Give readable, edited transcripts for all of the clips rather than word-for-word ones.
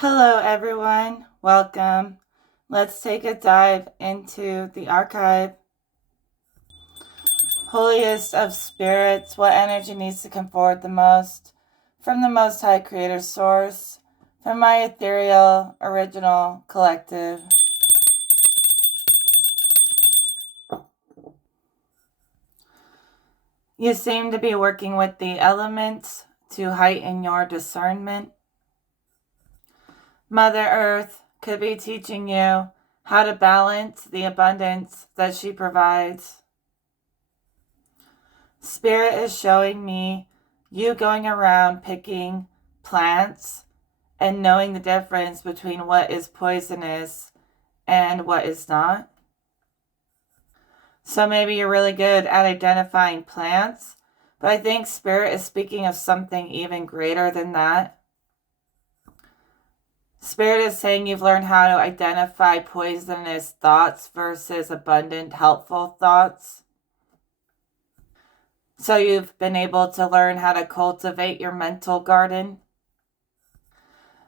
Hello, everyone. Welcome. Let's take a dive into the archive. Holiest of spirits, what energy needs to come forward the most? From the Most High Creator Source, from my ethereal, original collective. You seem to be working with the elements to heighten your discernment. Mother Earth could be teaching you how to balance the abundance that she provides. Spirit is showing me you going around picking plants and knowing the difference between what is poisonous and what is not. So maybe you're really good at identifying plants, but I think Spirit is speaking of something even greater than that. Spirit is saying you've learned how to identify poisonous thoughts versus abundant, helpful thoughts. So you've been able to learn how to cultivate your mental garden.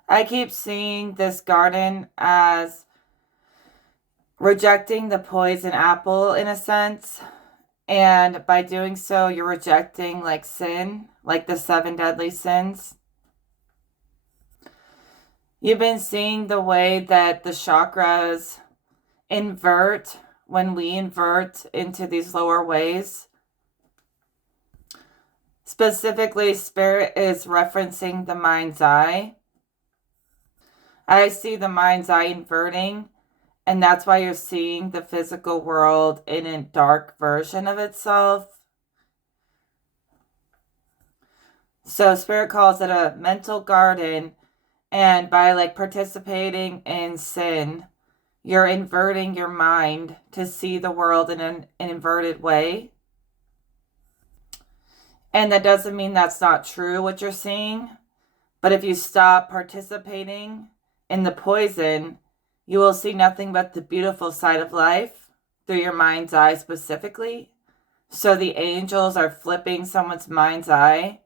I keep seeing this garden as rejecting the poison apple in a sense. And by doing so, you're rejecting like sin, like the 7 deadly sins. You've been seeing the way that the chakras invert when we invert into these lower ways. Specifically, Spirit is referencing the mind's eye. I see the mind's eye inverting, and that's why you're seeing the physical world in a dark version of itself. So Spirit calls it a mental garden, and by participating in sin, you're inverting your mind to see the world in an inverted way. And that doesn't mean that's not true, what you're seeing. But if you stop participating in the poison, you will see nothing but the beautiful side of life through your mind's eye specifically. So the angels are flipping someone's mind's eye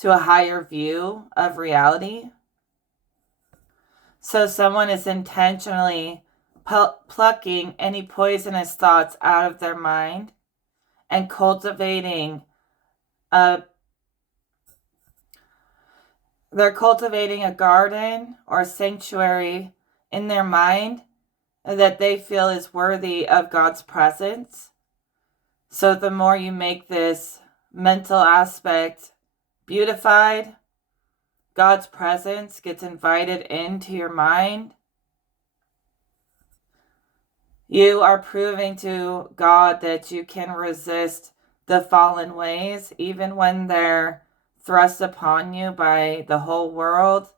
to a higher view of reality. So someone is intentionally plucking any poisonous thoughts out of their mind and cultivating they're cultivating a garden or a sanctuary in their mind that they feel is worthy of God's presence. So the more you make this mental aspect beautified, God's presence gets invited into your mind. You are proving to God that you can resist the fallen ways, even when they're thrust upon you by the whole world.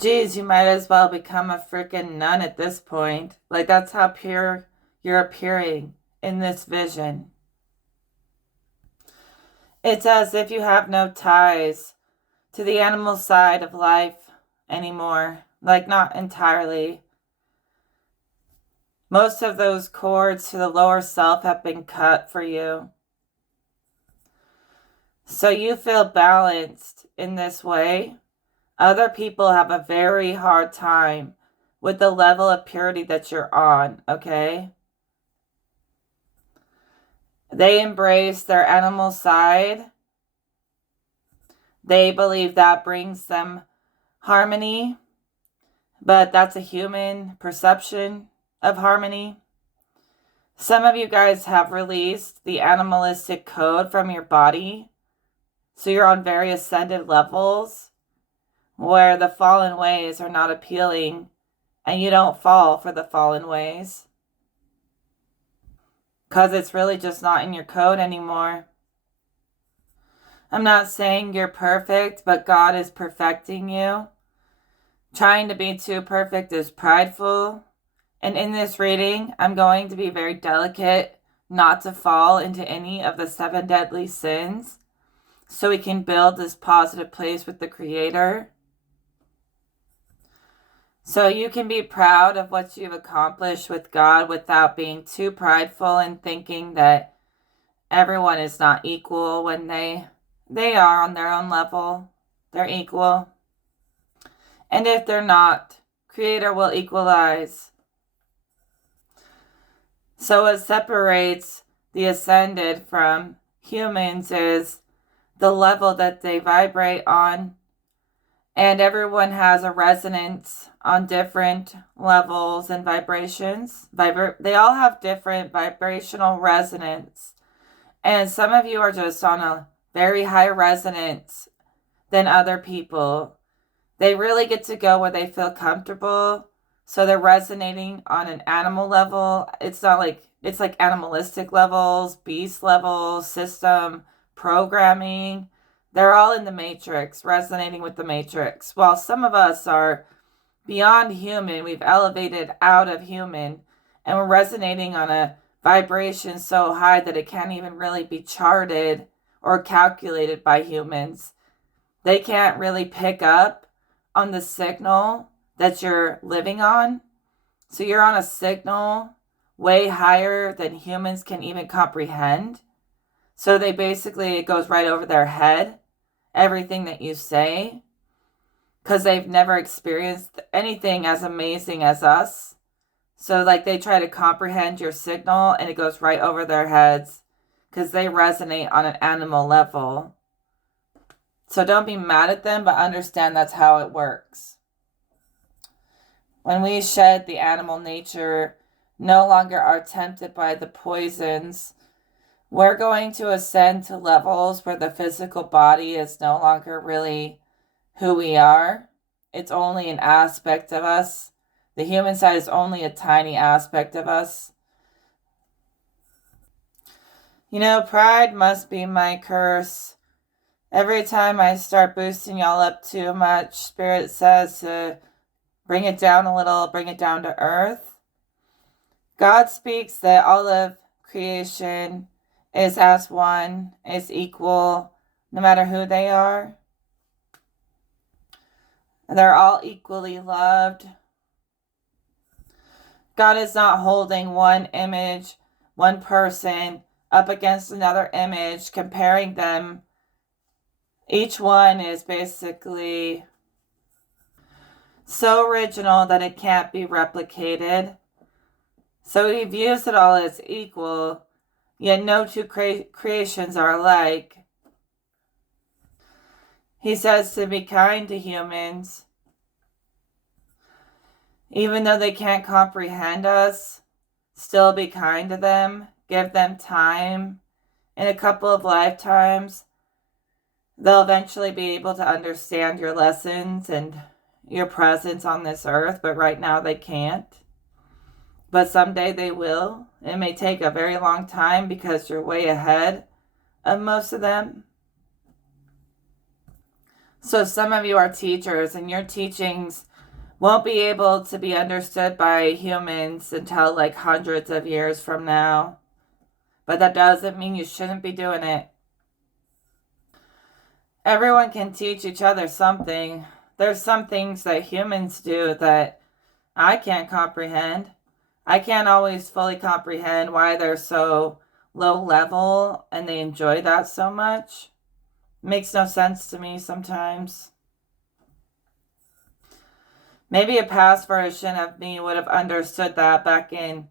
Geez, you might as well become a freaking nun at this point. That's how pure you're appearing in this vision. It's as if you have no ties to the animal side of life anymore. Not entirely. Most of those cords to the lower self have been cut for you. So you feel balanced in this way. Other people have a very hard time with the level of purity that you're on, okay? They embrace their animal side. They believe that brings them harmony, but that's a human perception of harmony. Some of you guys have released the animalistic code from your body, so you're on very ascended levels where the fallen ways are not appealing and you don't fall for the fallen ways because it's really just not in your code anymore. I'm not saying you're perfect, but God is perfecting you. Trying to be too perfect is prideful. And in this reading, I'm going to be very delicate not to fall into any of the 7 deadly sins so we can build this positive place with the Creator. So you can be proud of what you've accomplished with God without being too prideful and thinking that everyone is not equal when they are on their own level. They're equal. And if they're not, Creator will equalize. So what separates the ascended from humans is the level that they vibrate on. And everyone has a resonance on different levels and vibrations. They all have different vibrational resonance. And some of you are just on a very high resonance than other people. They really get to go where they feel comfortable. So they're resonating on an animal level. It's like animalistic levels, beast levels, system, programming. They're all in the matrix, resonating with the matrix. While some of us are beyond human, we've elevated out of human, and we're resonating on a vibration so high that it can't even really be charted or calculated by humans. They can't really pick up on the signal that you're living on. So you're on a signal way higher than humans can even comprehend. So it goes right over their head, everything that you say, because they've never experienced anything as amazing as us. So they try to comprehend your signal and it goes right over their heads because they resonate on an animal level. So don't be mad at them, but understand that's how it works. When we shed the animal nature, no longer are tempted by the poisons, we're going to ascend to levels where the physical body is no longer really who we are. It's only an aspect of us. The human side is only a tiny aspect of us. Pride must be my curse. Every time I start boosting y'all up too much, Spirit says to bring it down a little, bring it down to earth. God speaks that all of creation is as one, is equal, no matter who they are. They're all equally loved. God is not holding one image, one person up against another image, comparing them. Each one is basically so original that it can't be replicated. So he views it all as equal, yet no two creations are alike. He says to be kind to humans. Even though they can't comprehend us, still be kind to them. Give them time. In a couple of lifetimes, they'll eventually be able to understand your lessons and your presence on this earth, but right now they can't. But someday they will. It may take a very long time because you're way ahead of most of them. So some of you are teachers, and your teachings won't be able to be understood by humans until hundreds of years from now. But that doesn't mean you shouldn't be doing it. Everyone can teach each other something. There's some things that humans do that I can't comprehend. I can't always fully comprehend why they're so low level and they enjoy that so much. Makes no sense to me sometimes. Maybe a past version of me would have understood that back in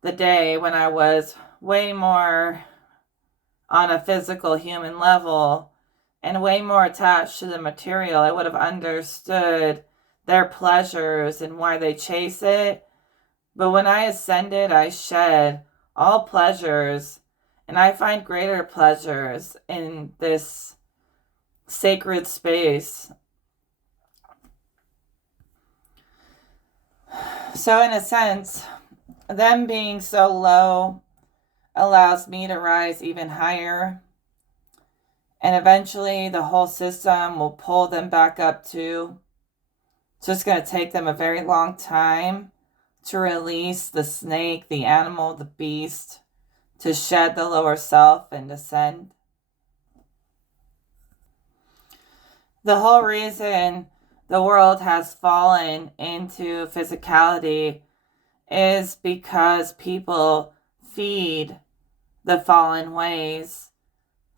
the day when I was way more on a physical human level and way more attached to the material. I would have understood their pleasures and why they chase it. But when I ascended, I shed all pleasures, and I find greater pleasures in this sacred space. So in a sense, them being so low allows me to rise even higher. And eventually the whole system will pull them back up too. It's just going to take them a very long time to release the snake, the animal, the beast, to shed the lower self and ascend. The whole reason the world has fallen into physicality is because people feed the fallen ways.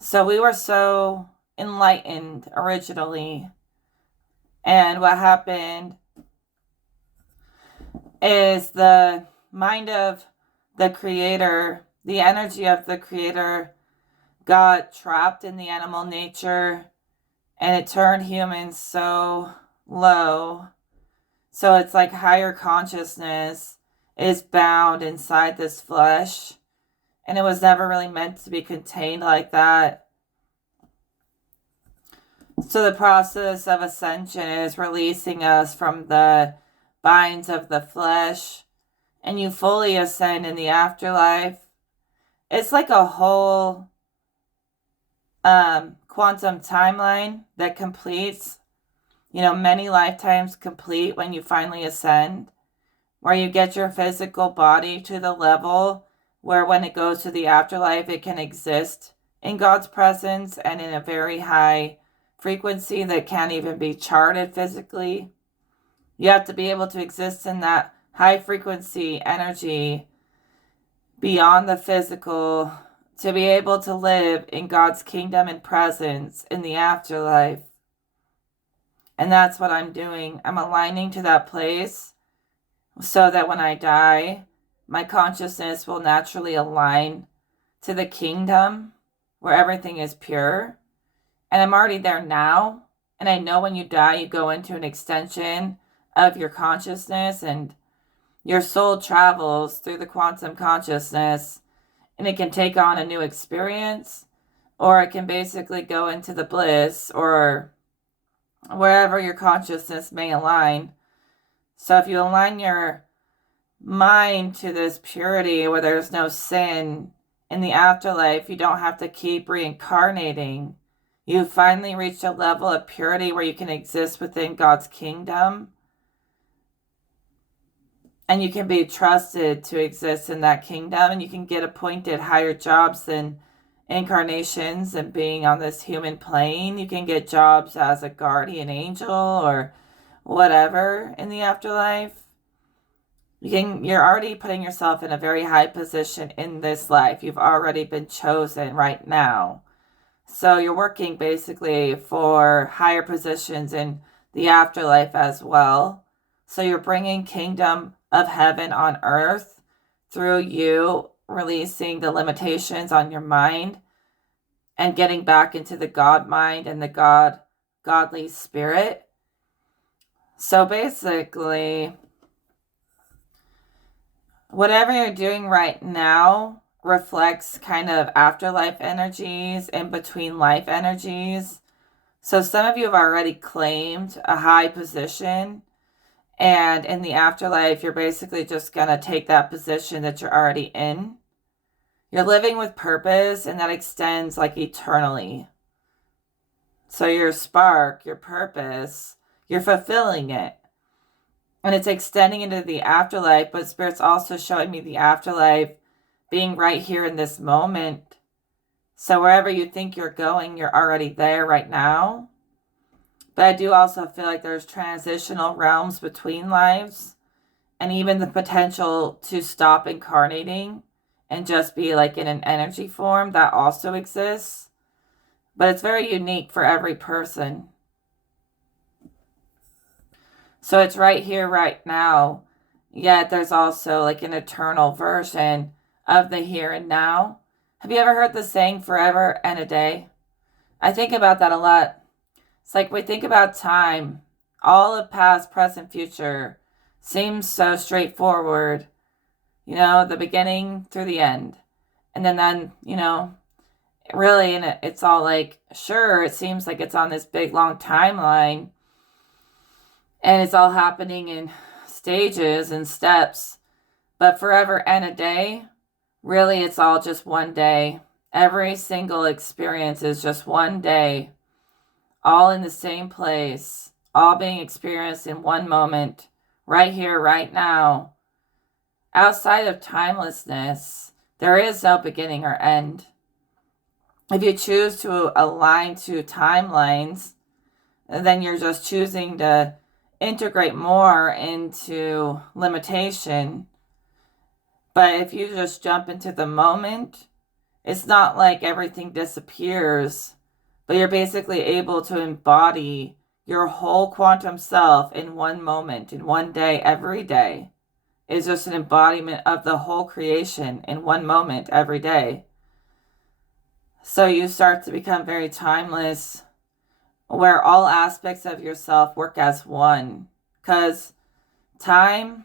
So we were so enlightened originally, And what happened is the mind of the creator, the energy of the creator got trapped in the animal nature, and it turned humans so low. So it's like higher consciousness is bound inside this flesh, and it was never really meant to be contained like that. So the process of ascension is releasing us from the binds of the flesh, and you fully ascend in the afterlife. It's like a whole quantum timeline that completes, many lifetimes complete when you finally ascend, where you get your physical body to the level where when it goes to the afterlife, it can exist in God's presence and in a very high frequency that can't even be charted physically. You have to be able to exist in that high frequency energy beyond the physical to be able to live in God's kingdom and presence in the afterlife. And that's what I'm doing. I'm aligning to that place so that when I die, my consciousness will naturally align to the kingdom where everything is pure. And I'm already there now. And I know when you die, you go into an extension of your consciousness, and your soul travels through the quantum consciousness, and it can take on a new experience, or it can basically go into the bliss or wherever your consciousness may align. So if you align your mind to this purity where there's no sin in the afterlife, you don't have to keep reincarnating. You finally reached a level of purity where you can exist within God's kingdom. And you can be trusted to exist in that kingdom, and you can get appointed higher jobs than incarnations and being on this human plane. You can get jobs as a guardian angel or whatever in the afterlife. You're already putting yourself in a very high position in this life. You've already been chosen right now. So you're working basically for higher positions in the afterlife as well. So you're bringing kingdom of heaven on earth through you releasing the limitations on your mind and getting back into the God mind and the godly spirit. So basically, whatever you're doing right now reflects kind of afterlife energies and between life energies. So some of you have already claimed a high position, and in the afterlife, you're basically just going to take that position that you're already in. You're living with purpose, and that extends like eternally. So your spark, your purpose, you're fulfilling it. And it's extending into the afterlife, but Spirit's also showing me the afterlife being right here in this moment. So wherever you think you're going, you're already there right now. But I do also feel like there's transitional realms between lives, and even the potential to stop incarnating and just be like in an energy form that also exists. But it's very unique for every person. So it's right here, right now. Yet there's also like an eternal version of the here and now. Have you ever heard the saying forever and a day? I think about that a lot. It's like we think about time, all of past, present, future seems so straightforward, the beginning through the end. And then, really, and it's all like, sure, it seems like it's on this big, long timeline, and it's all happening in stages and steps, but forever and a day, really, it's all just one day. Every single experience is just one day. All in the same place, all being experienced in one moment, right here, right now. Outside of timelessness, there is no beginning or end. If you choose to align to timelines, then you're just choosing to integrate more into limitation. But if you just jump into the moment, it's not like everything disappears, but you're basically able to embody your whole quantum self in one moment, in one day, every day, is just an embodiment of the whole creation in one moment, every day. So you start to become very timeless, where all aspects of yourself work as one. Because time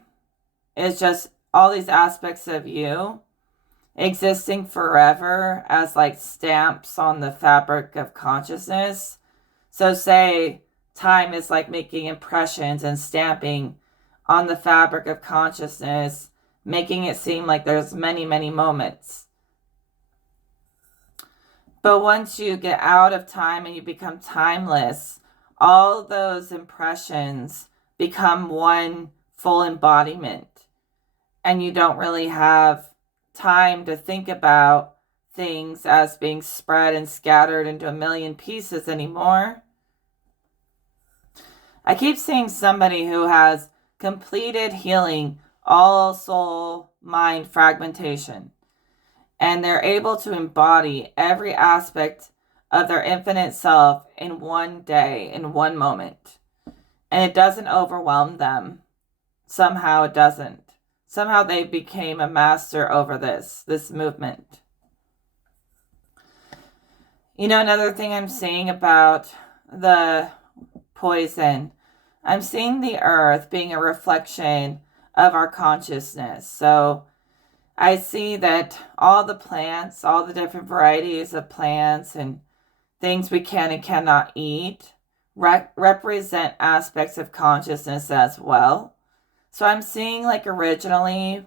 is just all these aspects of you existing forever as like stamps on the fabric of consciousness. So say time is like making impressions and stamping on the fabric of consciousness, making it seem like there's many, many moments. But once you get out of time and you become timeless, all those impressions become one full embodiment. And you don't really have time to think about things as being spread and scattered into a million pieces anymore. I keep seeing somebody who has completed healing all soul mind fragmentation, and they're able to embody every aspect of their infinite self in one day, in one moment. And it doesn't overwhelm them. Somehow it doesn't. Somehow they became a master over this movement. You know, another thing I'm seeing about the poison, I'm seeing the earth being a reflection of our consciousness. So I see that all the plants, all the different varieties of plants and things we can and cannot eat represent aspects of consciousness as well. So I'm seeing like originally,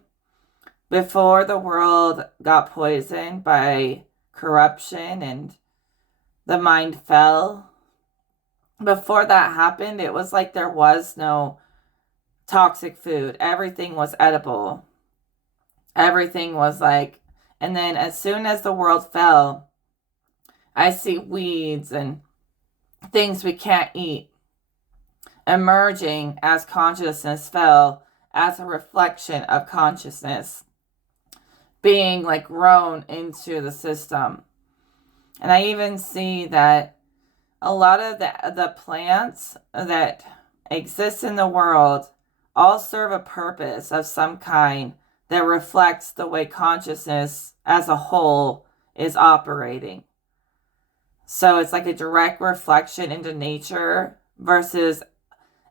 before the world got poisoned by corruption and the mind fell, before that happened, it was like there was no toxic food. Everything was edible. Everything was like, and then as soon as the world fell, I see weeds and things we can't eat emerging as consciousness fell, as a reflection of consciousness being like grown into the system. And I even see that a lot of the plants that exist in the world all serve a purpose of some kind that reflects the way consciousness as a whole is operating. So it's like a direct reflection into nature, versus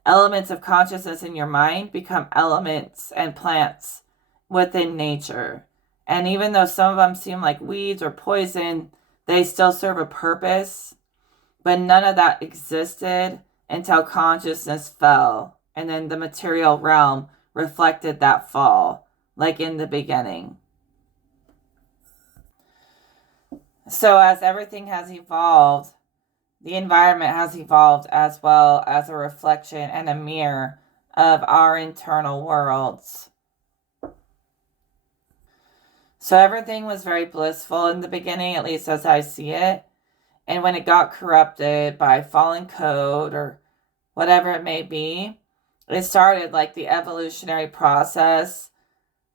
elements of consciousness in your mind become elements and plants within nature. And even though some of them seem like weeds or poison, they still serve a purpose. But none of that existed until consciousness fell. And then the material realm reflected that fall, like in the beginning. So as everything has evolved, the environment has evolved as well as a reflection and a mirror of our internal worlds. So everything was very blissful in the beginning, at least as I see it. And when it got corrupted by fallen code or whatever it may be, it started like the evolutionary process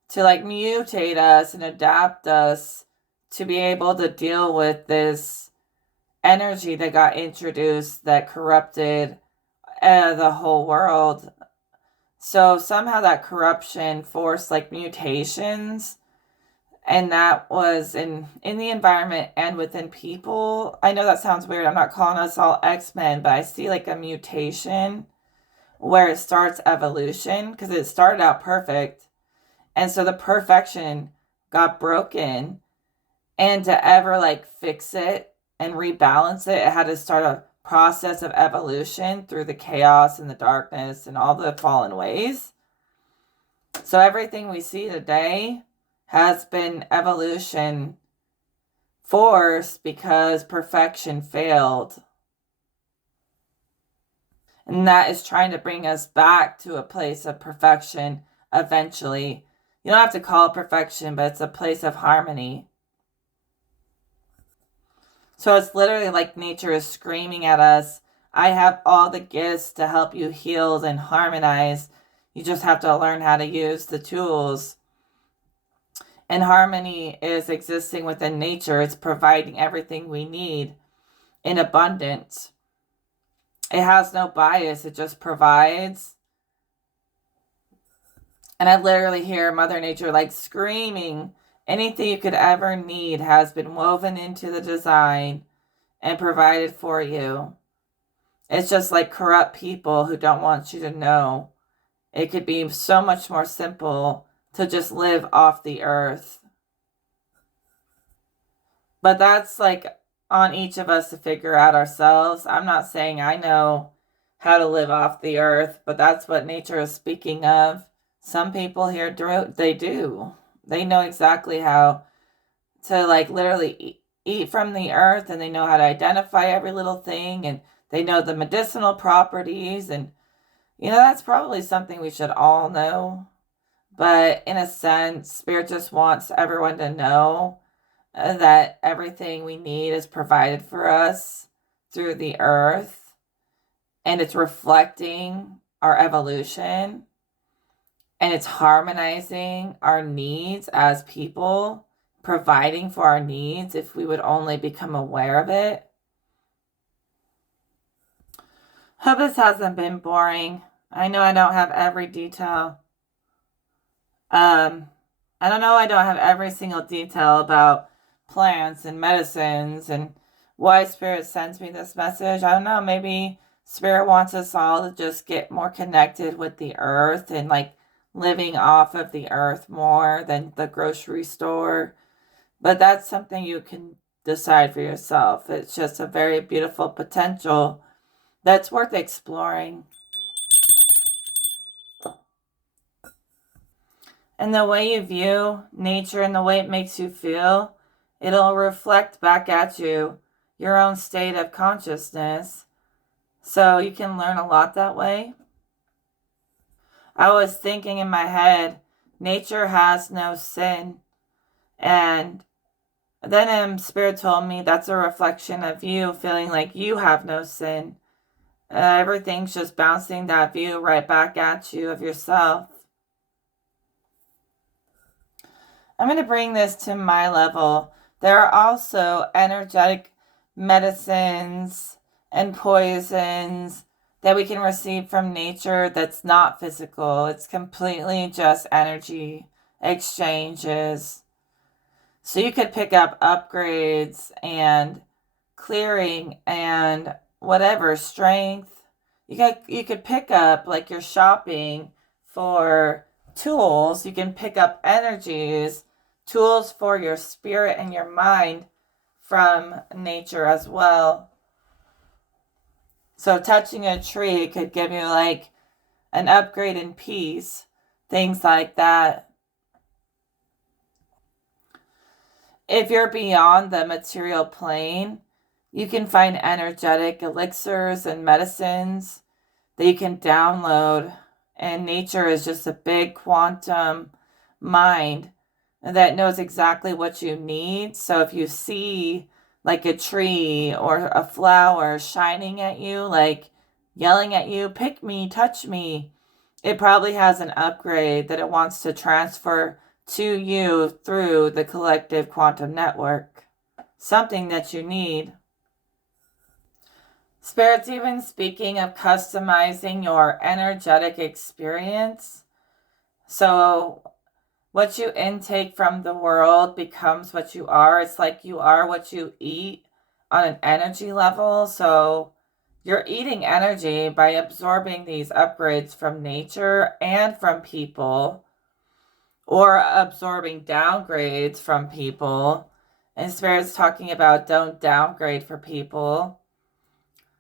to like mutate us and adapt us to be able to deal with this energy that got introduced that corrupted the whole world. So somehow that corruption forced like mutations, and that was in the environment and within people. I know that sounds weird. I'm not calling us all X-Men, but I see like a mutation where it starts evolution, because it started out perfect. And so the perfection got broken, and to ever like fix it and rebalance it, it had to start a process of evolution through the chaos and the darkness and all the fallen ways. So everything we see today has been evolution forced because perfection failed. And that is trying to bring us back to a place of perfection eventually. You don't have to call it perfection, but it's a place of harmony. So it's literally like nature is screaming at us, I have all the gifts to help you heal and harmonize. You just have to learn how to use the tools. And harmony is existing within nature. It's providing everything we need in abundance. It has no bias. It just provides. And I literally hear Mother Nature like screaming, anything you could ever need has been woven into the design and provided for you. It's just like corrupt people who don't want you to know. It could be so much more simple to just live off the earth. But that's like on each of us to figure out ourselves. I'm not saying I know how to live off the earth, but that's what nature is speaking of. Some people here do. They know exactly how to like literally eat from the earth, and they know how to identify every little thing, and they know the medicinal properties, and that's probably something we should all know. But in a sense, Spirit just wants everyone to know that everything we need is provided for us through the earth, and it's reflecting our evolution, and it's harmonizing our needs as people, providing for our needs if we would only become aware of it. Hope this hasn't been boring. I know I don't have every detail. I don't know I don't have every single detail about plants and medicines and why Spirit sends me this message. I don't know, maybe Spirit wants us all to just get more connected with the earth and like living off of the earth more than the grocery store. But that's something you can decide for yourself. It's just a very beautiful potential that's worth exploring. And the way you view nature and the way it makes you feel, it'll reflect back at you your own state of consciousness. So you can learn a lot that way. I was thinking in my head, nature has no sin. And then Spirit told me that's a reflection of you feeling like you have no sin. Everything's just bouncing that view right back at you of yourself. I'm going to bring this to my level. There are also energetic medicines and poisons that we can receive from nature that's not physical. It's completely just energy exchanges. So you could pick up upgrades and clearing and whatever, strength. You could pick up, like you're shopping for tools. You can pick up energies, tools for your spirit and your mind from nature as well. So touching a tree could give you like an upgrade in peace, things like that. If you're beyond the material plane, you can find energetic elixirs and medicines that you can download. And nature is just a big quantum mind that knows exactly what you need. So if you see like a tree or a flower shining at you, like yelling at you, pick me, touch me, it probably has an upgrade that it wants to transfer to you through the collective quantum network. Something that you need. Spirit's even speaking of customizing your energetic experience. So what you intake from the world becomes what you are. It's like you are what you eat on an energy level. So you're eating energy by absorbing these upgrades from nature and from people, or absorbing downgrades from people. And Spirit's talking about don't downgrade for people.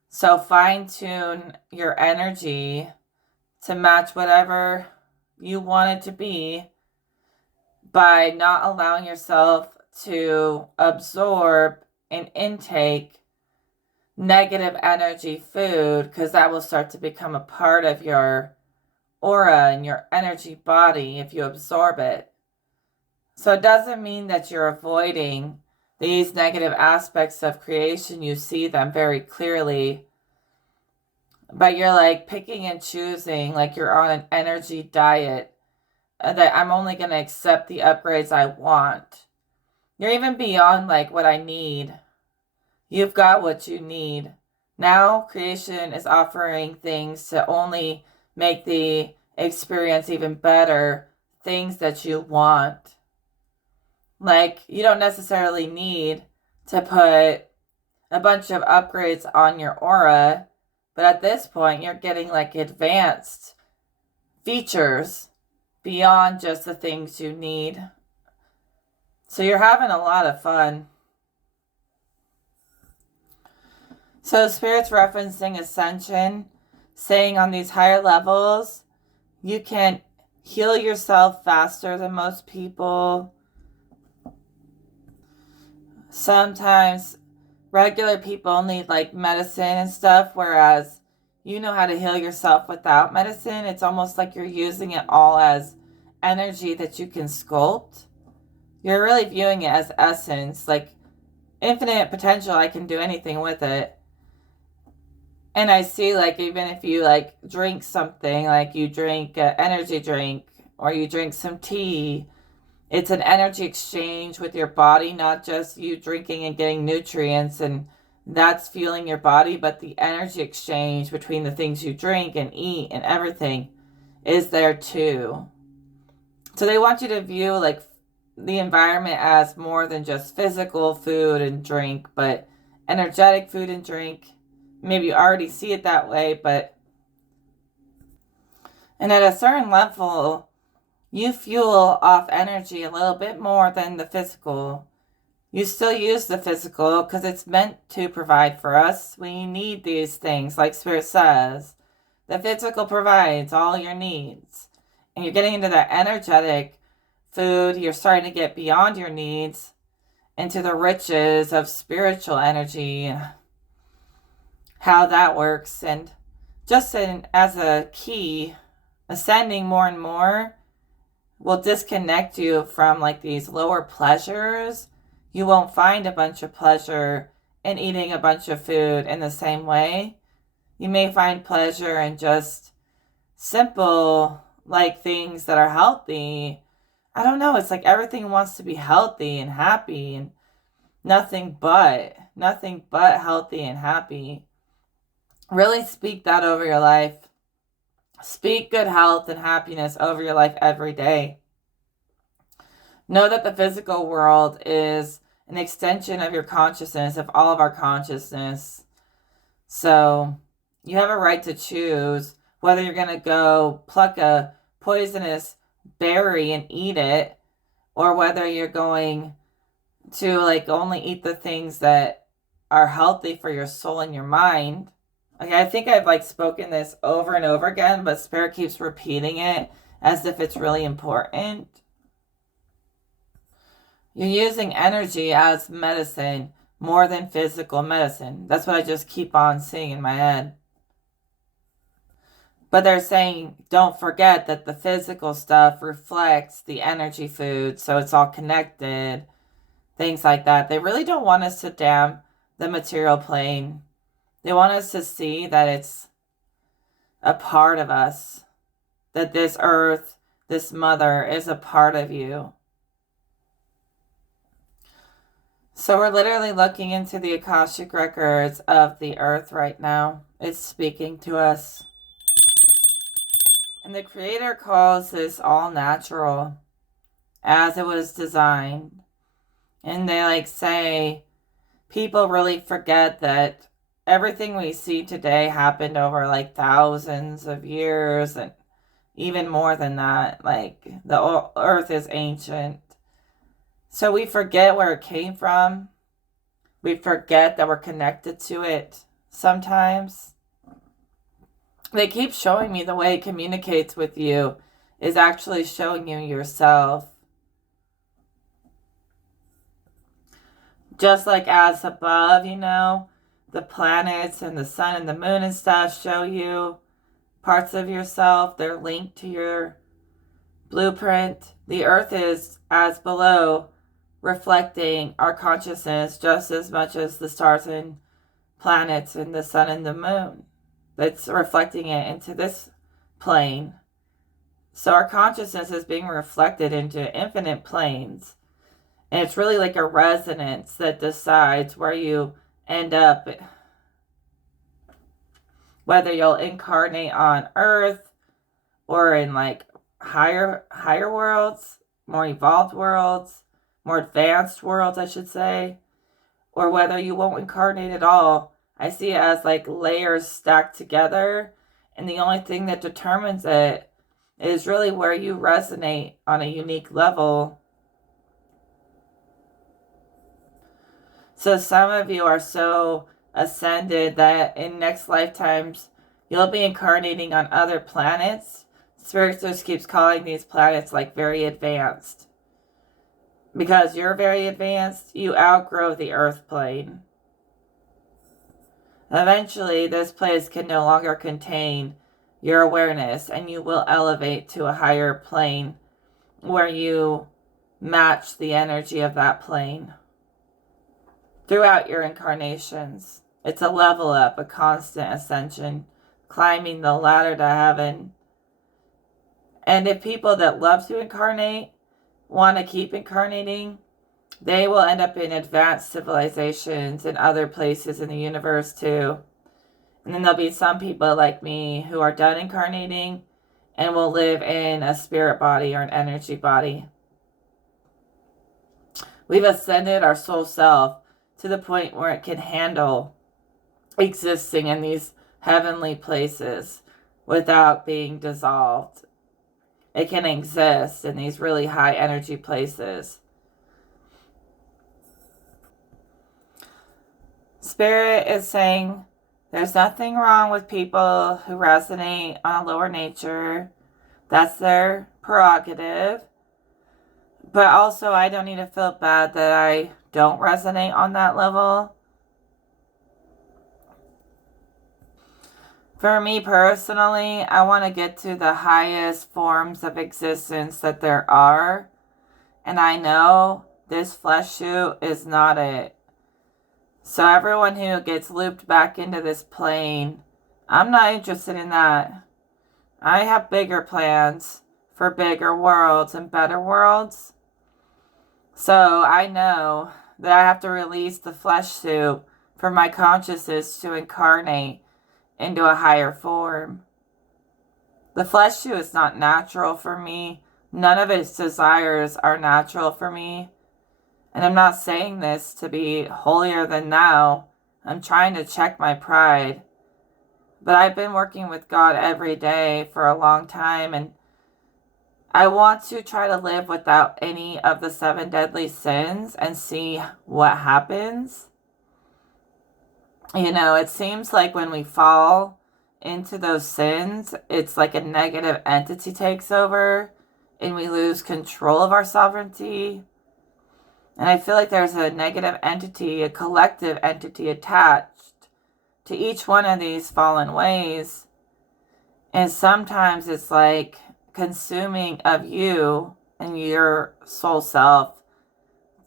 So fine-tune your energy to match whatever you want it to be by not allowing yourself to absorb and intake negative energy food, because that will start to become a part of your aura and your energy body if you absorb it. So it doesn't mean that you're avoiding these negative aspects of creation. You see them very clearly, but you're like picking and choosing, like you're on an energy diet, that I'm only going to accept the upgrades I want. You're even beyond like what I need. You've got what you need, Now creation is offering things to only make the experience even better, things that you want. Like, you don't necessarily need to put a bunch of upgrades on your aura, but at this point, you're getting like advanced features beyond just the things you need. So you're having a lot of fun. So Spirit's referencing ascension, saying on these higher levels, you can heal yourself faster than most people. Sometimes regular people need like medicine and stuff, whereas you know how to heal yourself without medicine. It's almost like you're using it all as energy that you can sculpt. You're really viewing it as essence, like infinite potential. I can do anything with it. And I see, like, even if you like drink something, like you drink an energy drink or you drink some tea, it's an energy exchange with your body, not just you drinking and getting nutrients and that's fueling your body, but the energy exchange between the things you drink and eat and everything is there too. So they want you to view like the environment as more than just physical food and drink, but energetic food and drink. Maybe you already see it that way, and at a certain level, you fuel off energy a little bit more than the physical. You still use the physical because it's meant to provide for us. We need these things, like Spirit says. The physical provides all your needs. And you're getting into that energetic food. You're starting to get beyond your needs into the riches of spiritual energy, how that works. And just as a key, ascending more and more will disconnect you from like these lower pleasures. You won't find a bunch of pleasure in eating a bunch of food in the same way. You may find pleasure in just simple like things that are healthy. I don't know, it's like everything wants to be healthy and happy and nothing but healthy and happy. Really speak that over your life. Speak good health and happiness over your life every day. Know that the physical world is an extension of your consciousness, of all of our consciousness. So you have a right to choose whether you're going to go pluck a poisonous berry and eat it, or whether you're going to like only eat the things that are healthy for your soul and your mind. Okay, I think I've like spoken this over and over again, but Spirit keeps repeating it as if it's really important. You're using energy as medicine more than physical medicine. That's what I just keep on seeing in my head. But they're saying, don't forget that the physical stuff reflects the energy food, so it's all connected. Things like that. They really don't want us to damn the material plane. They want us to see that it's a part of us. That this earth, this mother, is a part of you. So we're literally looking into the Akashic records of the earth right now. It's speaking to us. And the Creator calls this all natural, as it was designed. And they like say, people really forget that everything we see today happened over like thousands of years and even more than that. Like the earth is ancient. So we forget where it came from. We forget that we're connected to it sometimes. They keep showing me the way it communicates with you is actually showing you yourself. Just like as above, you know, the planets and the sun and the moon and stuff show you parts of yourself. They're linked to your blueprint. The earth is as below, reflecting our consciousness just as much as the stars and planets and the sun and the moon. That's reflecting it into this plane. So our consciousness is being reflected into infinite planes. And it's really like a resonance that decides where you end up. whether you'll incarnate on Earth or in like higher worlds, more evolved worlds, more advanced worlds, I should say, or whether you won't incarnate at all. I see it as like layers stacked together, and the only thing that determines it is really where you resonate on a unique level. So some of you are so ascended that in next lifetimes you'll be incarnating on other planets. Spirit just keeps calling these planets like very advanced. Because you're very advanced, you outgrow the earth plane. Eventually, this place can no longer contain your awareness, and you will elevate to a higher plane where you match the energy of that plane. Throughout your incarnations, it's a level up, a constant ascension, climbing the ladder to heaven. And if people that love to incarnate want to keep incarnating, they will end up in advanced civilizations in other places in the universe too. And then there'll be some people like me who are done incarnating and will live in a spirit body or an energy body. We've ascended our soul self to the point where it can handle existing in these heavenly places without being dissolved. It can exist in these really high energy places. Spirit is saying there's nothing wrong with people who resonate on a lower nature. That's their prerogative. But also, I don't need to feel bad that I don't resonate on that level. For me personally, I want to get to the highest forms of existence that there are. And I know this flesh suit is not it. So everyone who gets looped back into this plane, I'm not interested in that. I have bigger plans for bigger worlds and better worlds. So I know that I have to release the flesh suit for my consciousness to incarnate into a higher form. The flesh suit is not natural for me. None of its desires are natural for me. And I'm not saying this to be holier than thou. I'm trying to check my pride. But I've been working with God every day for a long time, and I want to try to live without any of the 7 deadly sins and see what happens. You know, it seems like when we fall into those sins, it's like a negative entity takes over and we lose control of our sovereignty. And I feel like there's a negative entity, a collective entity attached to each one of these fallen ways. And sometimes it's like consuming of you and your soul self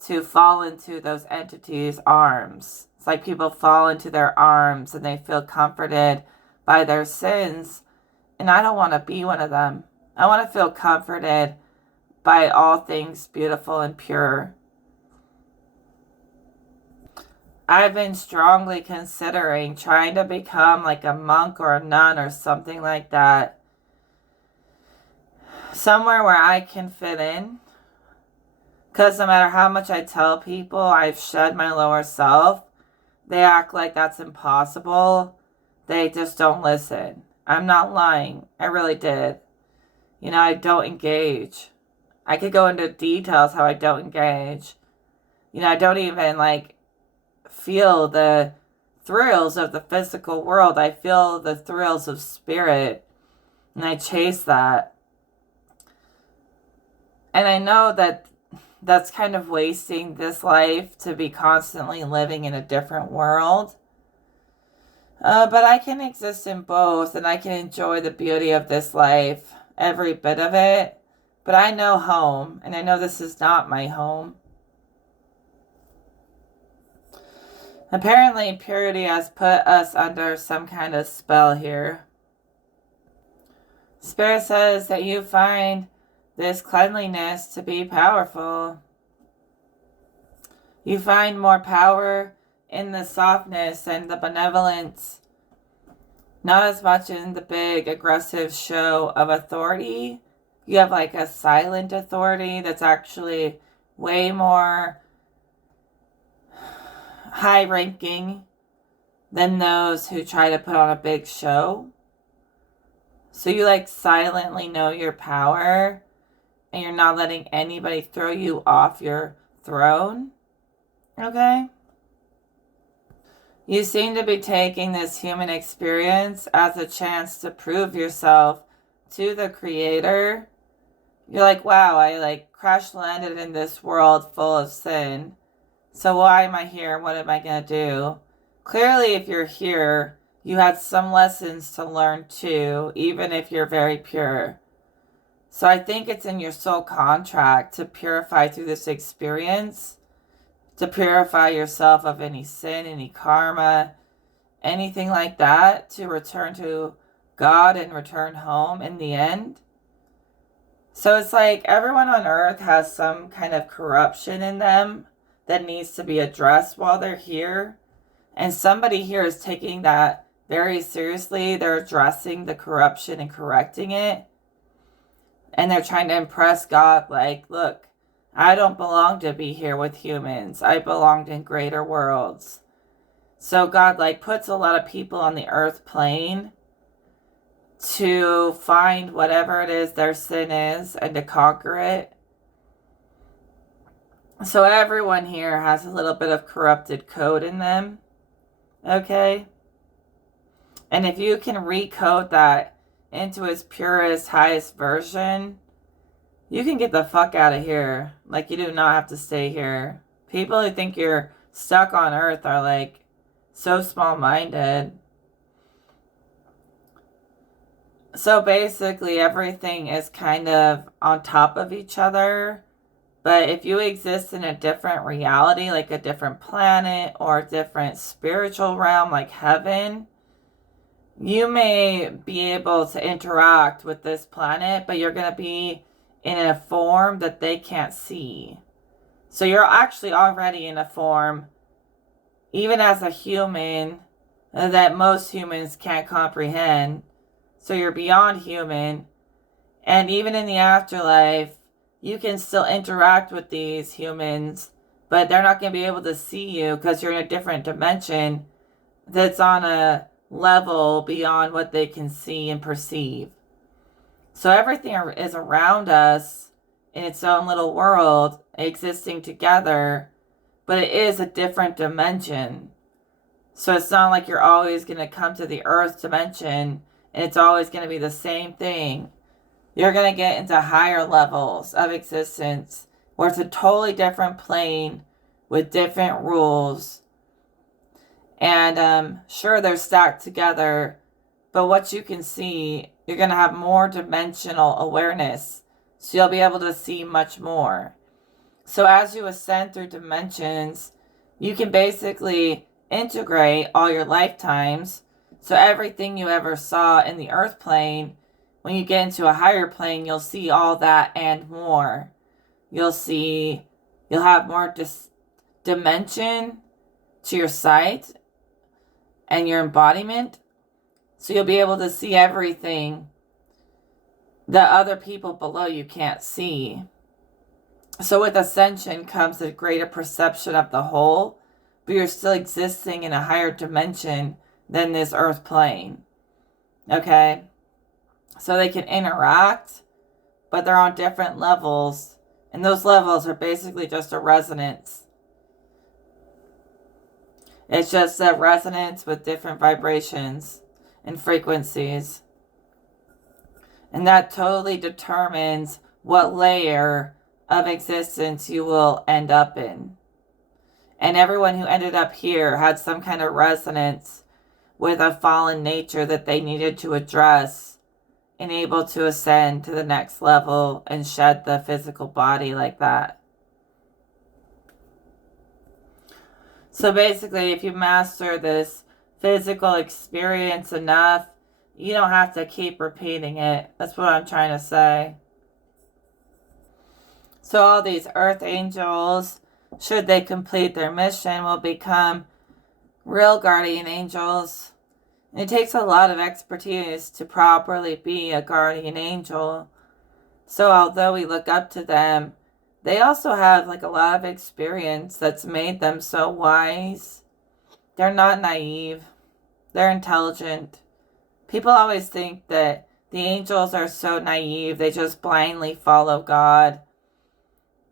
to fall into those entities' arms. It's like people fall into their arms and they feel comforted by their sins. And I don't want to be one of them. I want to feel comforted by all things beautiful and pure. I've been strongly considering trying to become like a monk or a nun or something like that. Somewhere where I can fit in. Because no matter how much I tell people I've shed my lower self, they act like that's impossible. They just don't listen. I'm not lying. I really did. You know, I don't engage. I could go into details how I don't engage. You know, I don't even like feel the thrills of the physical world. I feel the thrills of spirit, and I chase that. And I know that that's kind of wasting this life to be constantly living in a different world. But I can exist in both, and I can enjoy the beauty of this life, every bit of it. But I know home, and I know this is not my home. Apparently, purity has put us under some kind of spell here. Spirit says that you find this cleanliness to be powerful. You find more power in the softness and the benevolence Not as much in the big aggressive show of authority. You have like a silent authority that's actually way more high ranking than those who try to put on a big show. So you like silently know your power and you're not letting anybody throw you off your throne. Okay? You seem to be taking this human experience as a chance to prove yourself to the Creator. You're like, wow, I like crash landed in this world full of sin. So why am I here? What am I going to do? Clearly, if you're here, you had some lessons to learn too, even if you're very pure. So I think it's in your soul contract to purify through this experience, to purify yourself of any sin, any karma, anything like that, to return to God and return home in the end. So it's like everyone on earth has some kind of corruption in them that needs to be addressed while they're here. And somebody here is taking that very seriously. They're addressing the corruption and correcting it. And they're trying to impress God, like, look, I don't belong to be here with humans. I belonged in greater worlds. So God, like, puts a lot of people on the earth plane to find whatever it is their sin is and to conquer it. So everyone here has a little bit of corrupted code in them. Okay? And if you can recode that into its purest, highest version, you can get the fuck out of here. Like, you do not have to stay here. People who think you're stuck on earth are like so small-minded. So basically everything is kind of on top of each other. But if you exist in a different reality, like a different planet or a different spiritual realm like heaven, you may be able to interact with this planet, but you're going to be in a form that they can't see. So you're actually already in a form, even as a human, that most humans can't comprehend. So you're beyond human. And even in the afterlife, you can still interact with these humans, but they're not going to be able to see you because you're in a different dimension that's on a level beyond what they can see and perceive. So everything is around us in its own little world, existing together, but it is a different dimension. So it's not like you're always going to come to the earth dimension and it's always going to be the same thing. You're going to get into higher levels of existence where it's a totally different plane with different rules. And sure, they're stacked together, but what you can see, you're going to have more dimensional awareness. So you'll be able to see much more. So as you ascend through dimensions, you can basically integrate all your lifetimes. So everything you ever saw in the earth plane, when you get into a higher plane, you'll see all that and more. You'll have more dimension to your sight and your embodiment. So you'll be able to see everything that other people below you can't see. So with ascension comes a greater perception of the whole, but you're still existing in a higher dimension than this earth plane. Okay? So they can interact, but they're on different levels. And those levels are basically just a resonance. It's just a resonance with different vibrations and frequencies. And that totally determines what layer of existence you will end up in. And everyone who ended up here had some kind of resonance with a fallen nature that they needed to address and able to ascend to the next level and shed the physical body like that. So basically, if you master this physical experience enough, you don't have to keep repeating it. That's what I'm trying to say. So all these earth angels, should they complete their mission, will become real guardian angels. It takes a lot of expertise to properly be a guardian angel. So although we look up to them, they also have like a lot of experience that's made them so wise. They're not naive. They're intelligent. People always think that the angels are so naive, they just blindly follow God.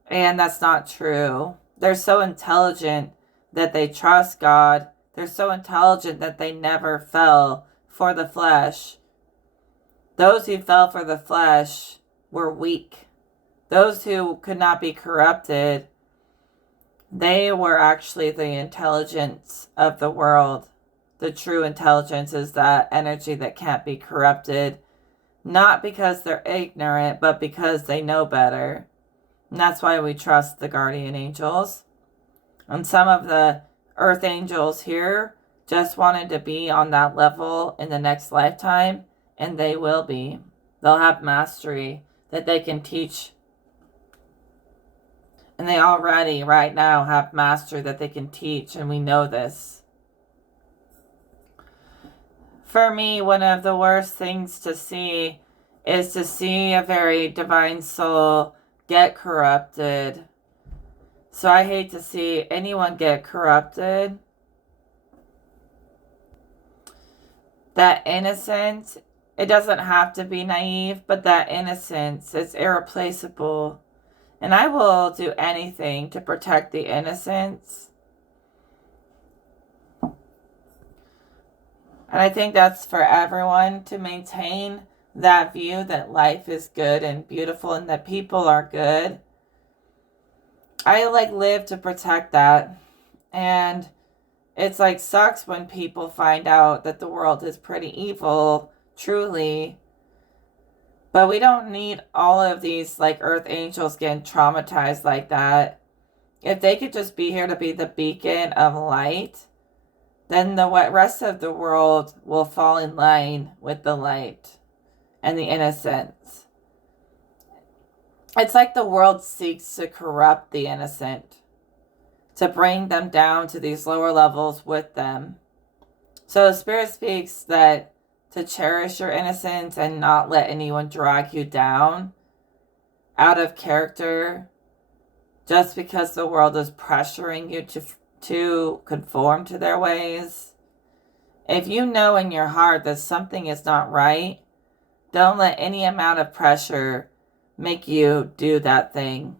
And that's not true. They're so intelligent that they trust God. They're so intelligent that they never fell for the flesh. Those who fell for the flesh were weak. Those who could not be corrupted, they were actually the intelligence of the world. The true intelligence is that energy that can't be corrupted, not because they're ignorant, but because they know better. And that's why we trust the guardian angels. And some of the earth angels here just wanted to be on that level in the next lifetime, and they will be. They'll have mastery that they can teach. And they already, right now, have mastery that they can teach, and we know this. For me, one of the worst things to see is to see a very divine soul get corrupted. So I hate to see anyone get corrupted. That innocence, it doesn't have to be naive, but that innocence is irreplaceable. And I will do anything to protect the innocence. And I think that's for everyone to maintain that view that life is good and beautiful and that people are good. I live to protect that. And it's sucks when people find out that the world is pretty evil, truly. But we don't need all of these earth angels getting traumatized like that. If they could just be here to be the beacon of light, then the rest of the world will fall in line with the light and the innocence. It's like the world seeks to corrupt the innocent, to bring them down to these lower levels with them. So the Spirit speaks that to cherish your innocence and not let anyone drag you down out of character just because the world is pressuring you to conform to their ways. If you know in your heart that something is not right, don't let any amount of pressure make you do that thing.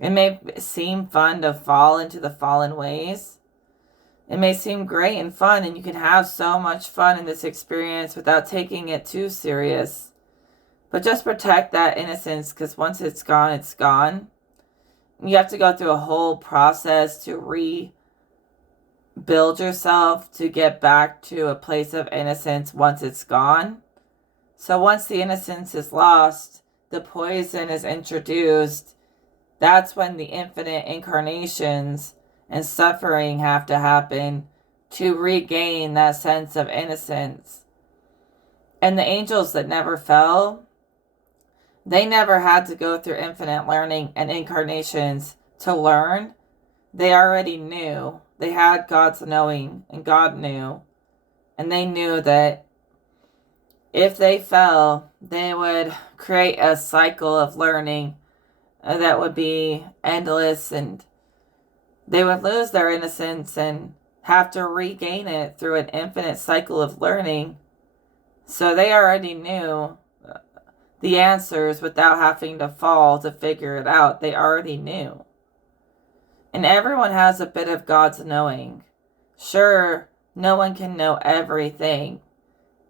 It may seem fun to fall into the fallen ways. It may seem great and fun, and you can have so much fun in this experience without taking it too serious. But just protect that innocence, because once it's gone, it's gone. You have to go through a whole process to rebuild yourself, to get back to a place of innocence once it's gone. So once the innocence is lost, the poison is introduced. That's when the infinite incarnations and suffering have to happen to regain that sense of innocence. And the angels that never fell, they never had to go through infinite learning and incarnations to learn. They already knew. They had God's knowing, and God knew. And they knew that if they fell, they would create a cycle of learning that would be endless, and they would lose their innocence and have to regain it through an infinite cycle of learning. So they already knew the answers without having to fall to figure it out. They already knew. And everyone has a bit of God's knowing. Sure, no one can know everything,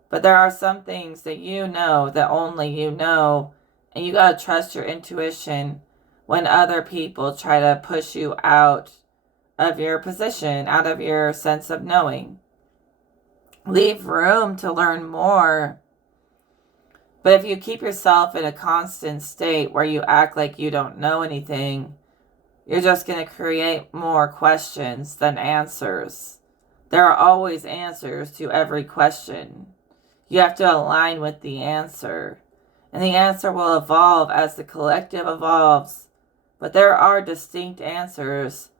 but there are some things that you know that only you know, and you gotta trust your intuition when other people try to push you out of your position, out of your sense of knowing. Leave room to learn more. But if you keep yourself in a constant state where you act like you don't know anything, you're just going to create more questions than answers. There are always answers to every question. You have to align with the answer. And the answer will evolve as the collective evolves. But there are distinct answers.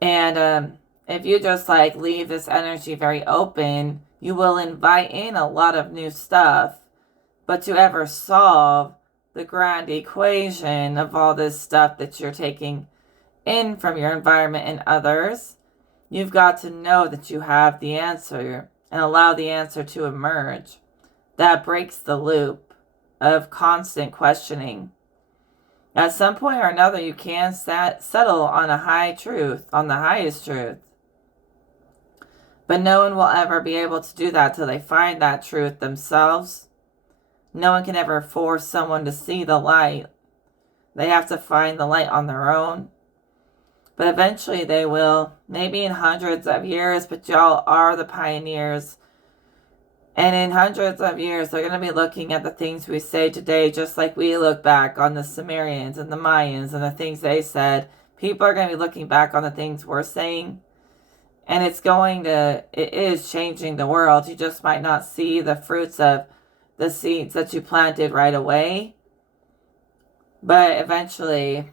And if you just like leave this energy very open, you will invite in a lot of new stuff. But to ever solve the grand equation of all this stuff that you're taking in from your environment and others, you've got to know that you have the answer and allow the answer to emerge. That breaks the loop of constant questioning. At some point or another, you can settle on a high truth, on the highest truth. But no one will ever be able to do that till they find that truth themselves. No one can ever force someone to see the light. They have to find the light on their own. But eventually they will, maybe in hundreds of years, but y'all are the pioneers. And in hundreds of years, they're going to be looking at the things we say today, just like we look back on the Sumerians and the Mayans and the things they said. People are going to be looking back on the things we're saying. And it is changing the world. You just might not see the fruits of the seeds that you planted right away. But eventually,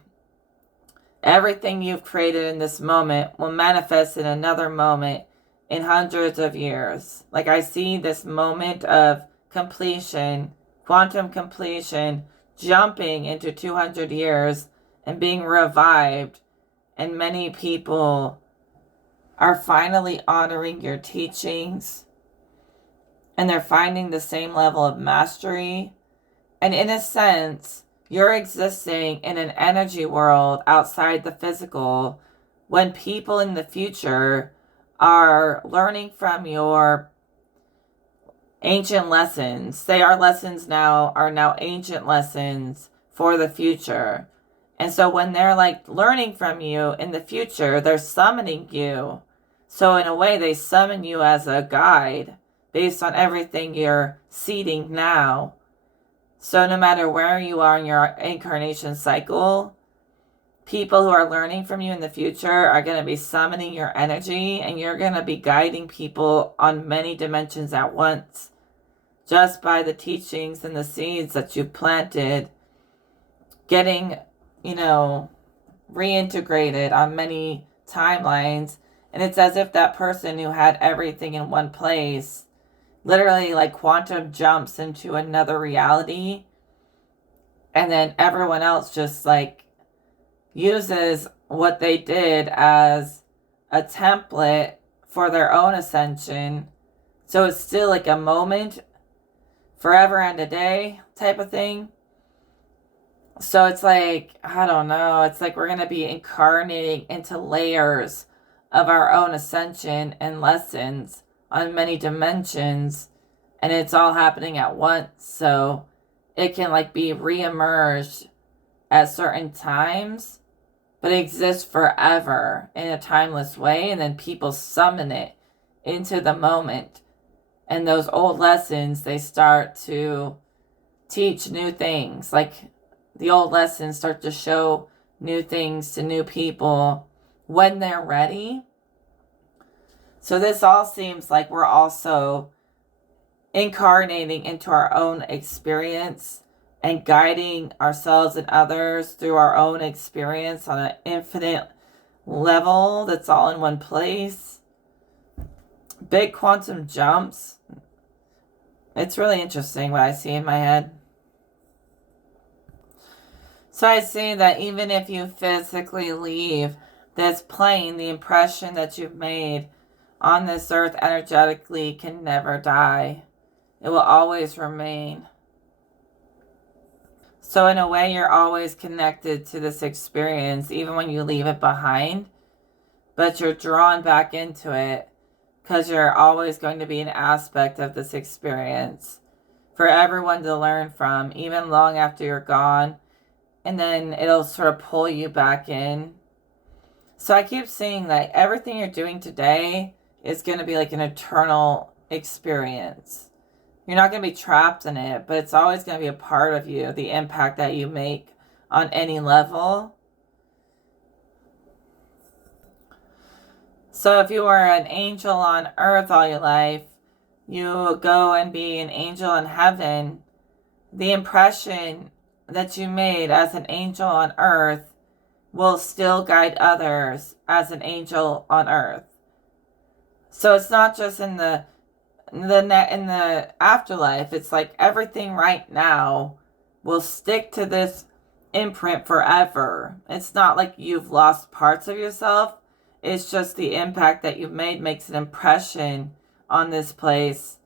everything you've created in this moment will manifest in another moment in hundreds of years. Like I see this moment of completion, quantum completion, jumping into 200 years and being revived. And many people are finally honoring your teachings. And they're finding the same level of mastery. And in a sense, you're existing in an energy world outside the physical when people in the future are learning from your ancient lessons. They are lessons now, are now ancient lessons for the future. And so when they're like learning from you in the future, they're summoning you. So in a way, they summon you as a guide based on everything you're seeding now. So no matter where you are in your incarnation cycle, people who are learning from you in the future are going to be summoning your energy, and you're going to be guiding people on many dimensions at once just by the teachings and the seeds that you've planted, getting, reintegrated on many timelines. And it's as if that person who had everything in one place literally like quantum jumps into another reality, and then everyone else just like uses what they did as a template for their own ascension. So it's still like a moment, forever and a day type of thing. So it's like, I don't know, it's like we're going to be incarnating into layers of our own ascension and lessons on many dimensions, and it's all happening at once. So it can like be re-emerged at certain times, but it exists forever in a timeless way, and then people summon it into the moment. And those old lessons, they start to teach new things. Like the old lessons start to show new things to new people when they're ready. So this all seems like we're also incarnating into our own experience and guiding ourselves and others through our own experience on an infinite level that's all in one place. Big quantum jumps. It's really interesting what I see in my head. So I see that even if you physically leave this plane, the impression that you've made on this earth energetically can never die. It will always remain. So in a way, you're always connected to this experience, even when you leave it behind. But you're drawn back into it because you're always going to be an aspect of this experience for everyone to learn from, even long after you're gone. And then it'll sort of pull you back in. So I keep seeing that everything you're doing today is going to be like an eternal experience. You're not going to be trapped in it, but it's always going to be a part of you, the impact that you make on any level. So if you were an angel on earth all your life, you go and be an angel in heaven. The impression that you made as an angel on earth will still guide others as an angel on earth. So it's not just in the afterlife. It's like everything right now will stick to this imprint forever. It's not like you've lost parts of yourself. It's just the impact that you've made makes an impression on this place.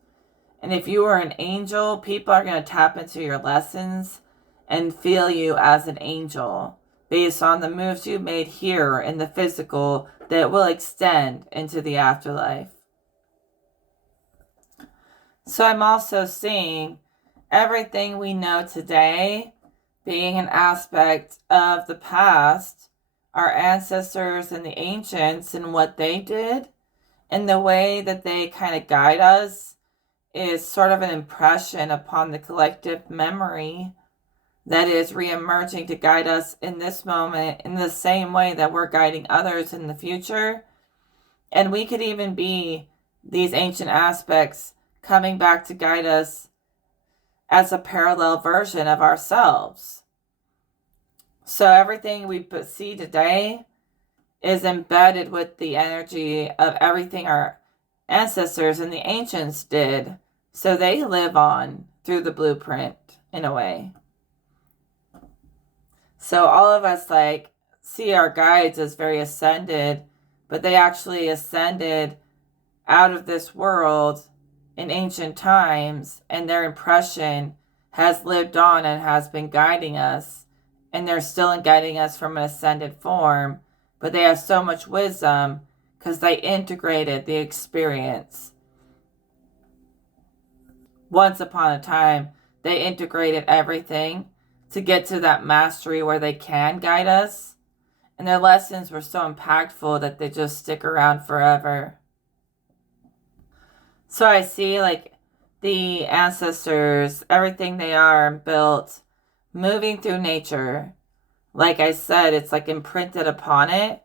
And if you are an angel, people are going to tap into your lessons and feel you as an angel based on the moves you made here in the physical that will extend into the afterlife. So I'm also seeing everything we know today being an aspect of the past, our ancestors and the ancients and what they did, and the way that they kind of guide us is sort of an impression upon the collective memory that is reemerging to guide us in this moment in the same way that we're guiding others in the future. And we could even be these ancient aspects coming back to guide us as a parallel version of ourselves. So everything we see today is embedded with the energy of everything our ancestors and the ancients did. So they live on through the blueprint in a way. So all of us like see our guides as very ascended, but they actually ascended out of this world in ancient times, and their impression has lived on and has been guiding us, and they're still guiding us from an ascended form, but they have so much wisdom because they integrated the experience. Once upon a time, they integrated everything to get to that mastery where they can guide us, and their lessons were so impactful that they just stick around forever. So I see like the ancestors, everything they are built, moving through nature. Like I said, it's like imprinted upon it.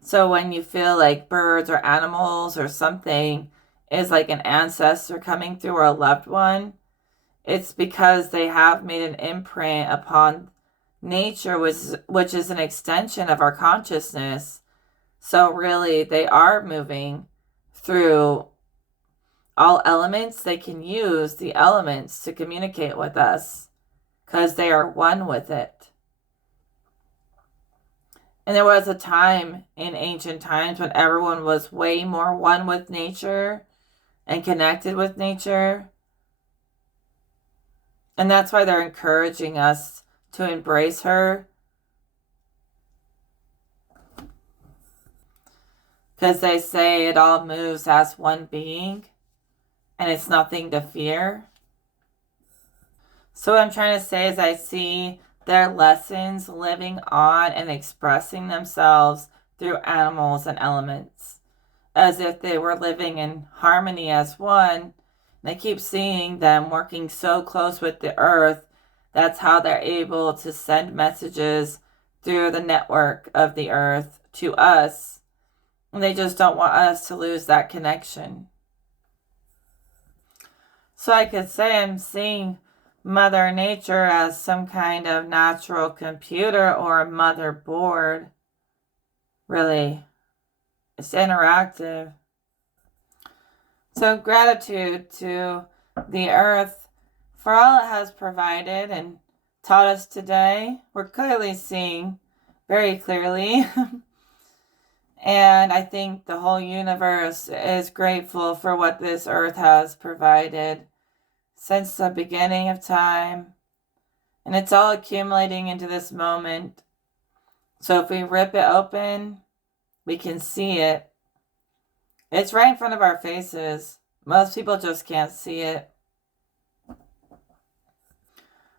So when you feel like birds or animals or something is like an ancestor coming through or a loved one, it's because they have made an imprint upon nature, which is an extension of our consciousness. So really, they are moving through all elements. They can use the elements to communicate with us because they are one with it. And there was a time in ancient times when everyone was way more one with nature and connected with nature. And that's why they're encouraging us to embrace her. Because they say it all moves as one being and it's nothing to fear. So what I'm trying to say is I see their lessons living on and expressing themselves through animals and elements, as if they were living in harmony as one. And I keep seeing them working so close with the earth. That's how they're able to send messages through the network of the earth to us. And they just don't want us to lose that connection. So I could say I'm seeing Mother Nature as some kind of natural computer or a motherboard. Really, it's interactive. So gratitude to the earth for all it has provided and taught us today. We're clearly seeing very clearly. And I think the whole universe is grateful for what this earth has provided since the beginning of time. And it's all accumulating into this moment. So if we rip it open, we can see it. It's right in front of our faces. Most people just can't see it.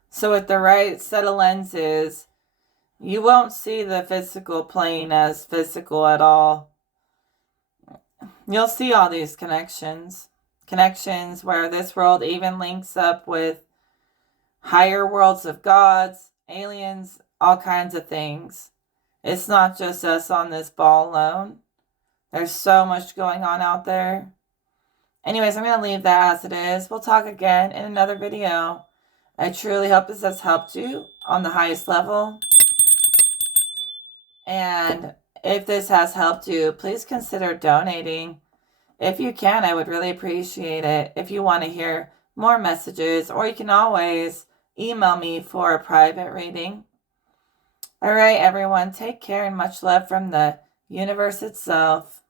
So with the right set of lenses, you won't see the physical plane as physical at all. You'll see all these connections where this world even links up with higher worlds of gods, aliens, all kinds of things. It's not just us on this ball alone. There's so much going on out there. Anyways, I'm going to leave that as it is. We'll talk again in another video. I truly hope this has helped you on the highest level. And if this has helped you, please consider donating. If you can, I would really appreciate it. If you want to hear more messages, or you can always email me for a private reading. All right, everyone, take care and much love from the universe itself.